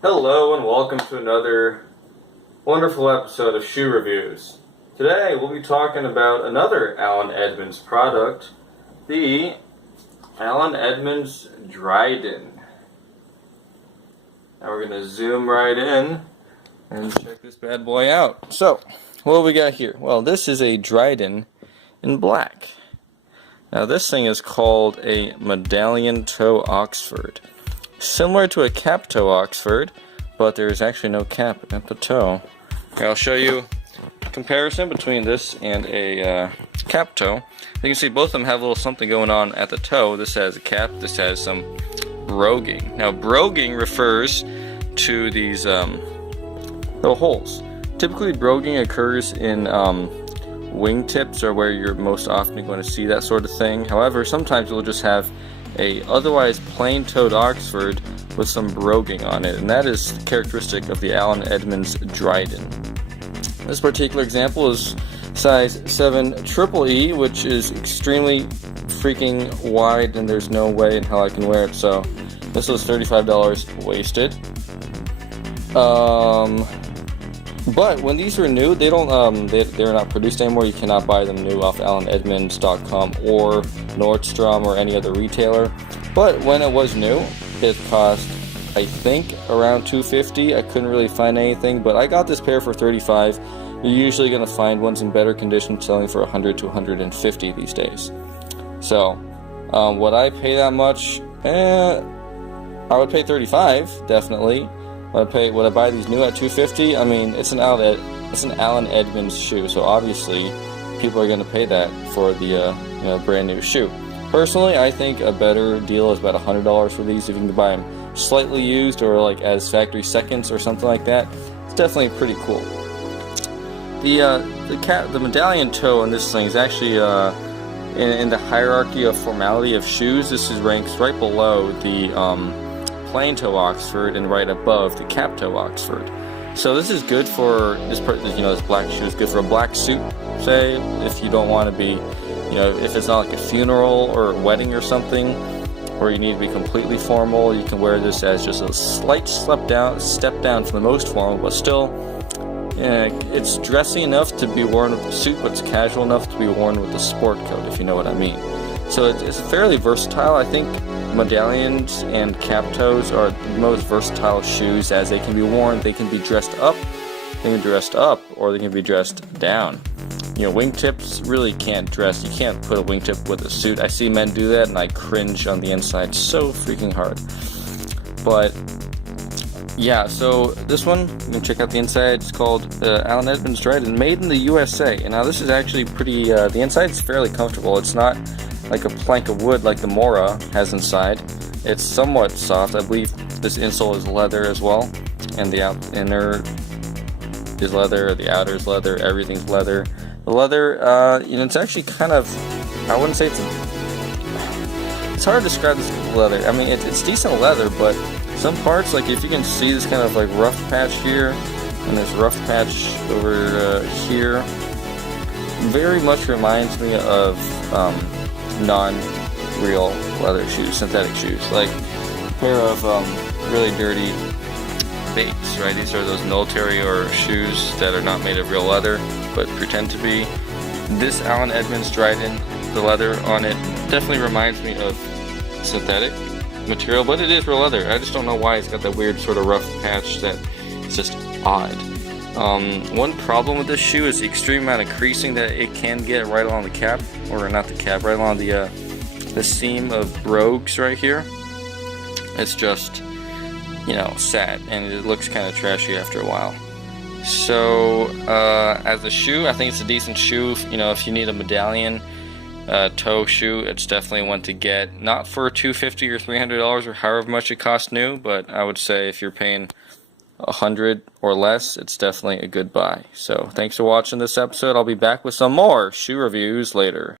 Hello and welcome to another wonderful episode of Shoe Reviews. Today we'll be talking about another Allen Edmonds product, the Allen Edmonds Dryden. Now we're going to zoom right in and check this bad boy out. So, what do we got here? Well, this is a Dryden in black. Now this thing is called a Medallion Toe Oxford. Similar to a cap toe Oxford, but there's actually no cap at the toe. Here, I'll show you a comparison between this and a cap toe. You can see both of them have a little something going on at the toe. This has a cap, this has some broguing. Now broguing refers to these little holes. Typically broguing occurs in wingtips, or where you're most often going to see that sort of thing. However, sometimes you'll just have a otherwise plain-toed Oxford with some broguing on it, and that is characteristic of the Allen Edmonds Dryden. This particular example is size 7 triple E, which is extremely freaking wide, and there's no way in hell I can wear it, so this was $35 wasted. But when these were new, they're not produced anymore. You cannot buy them new off AllenEdmonds.com or Nordstrom or any other retailer. But when it was new, it cost, I think, around $250. I couldn't really find anything, but I got this pair for $35. You're usually going to find ones in better condition selling for $100 to $150 these days. So, would I pay that much? I would pay $35, definitely. Would I buy these new at $250? I mean, it's an Allen Edmonds shoe, so obviously people are going to pay that for the brand new shoe. Personally, I think a better deal is about $100 for these if you can buy them slightly used or like as factory seconds or something like that. It's definitely pretty cool. The medallion toe on this thing is actually in the hierarchy of formality of shoes. This is ranks right below the plain toe Oxford and right above the cap toe Oxford. So this is good for this black shoe is good for a black suit, say, if you don't want to be, if it's not like a funeral or a wedding or something, or you need to be completely formal, you can wear this as just a slight step down from the most formal, but still, it's dressy enough to be worn with a suit, but it's casual enough to be worn with a sport coat, if you know what I mean. So it's fairly versatile. I think medallions and cap toes are the most versatile shoes, as they can be worn, they can be dressed up, or they can be dressed down. Wingtips really can't dress. You can't put a wingtip with a suit. I see men do that and I cringe on the inside so freaking hard. But yeah, so this one, you can check out the inside. It's called Allen Edmonds Dryden, made in the USA. And now this is actually pretty, the inside is fairly comfortable. It's not like a plank of wood like the Mora has inside. It's somewhat soft. I believe this insole is leather as well, and the inner is leather, the outer is leather, everything's leather. The leather, it's actually kind of, I wouldn't say it's hard to describe this leather. I mean, it's decent leather, but some parts, like if you can see this kind of like rough patch here, and this rough patch over here, very much reminds me of non-real leather shoes, synthetic shoes, like a pair of really dirty fakes, right? These are those military or shoes that are not made of real leather, but pretend to be. This Allen Edmonds Dryden, the leather on it definitely reminds me of synthetic material, but it is real leather. I just don't know why it's got that weird sort of rough patch that is just odd. One problem with this shoe is the extreme amount of creasing that it can get right along the cap, or not the cap, right along the seam of brogues right here. It's just, sad, and it looks kind of trashy after a while. So, as a shoe, I think it's a decent shoe. If you need a medallion toe shoe, it's definitely one to get. Not for $250 or $300 or however much it costs new, but I would say if you're paying $100 or less, it's definitely a good buy. So thanks for watching this episode. I'll be back with some more shoe reviews later.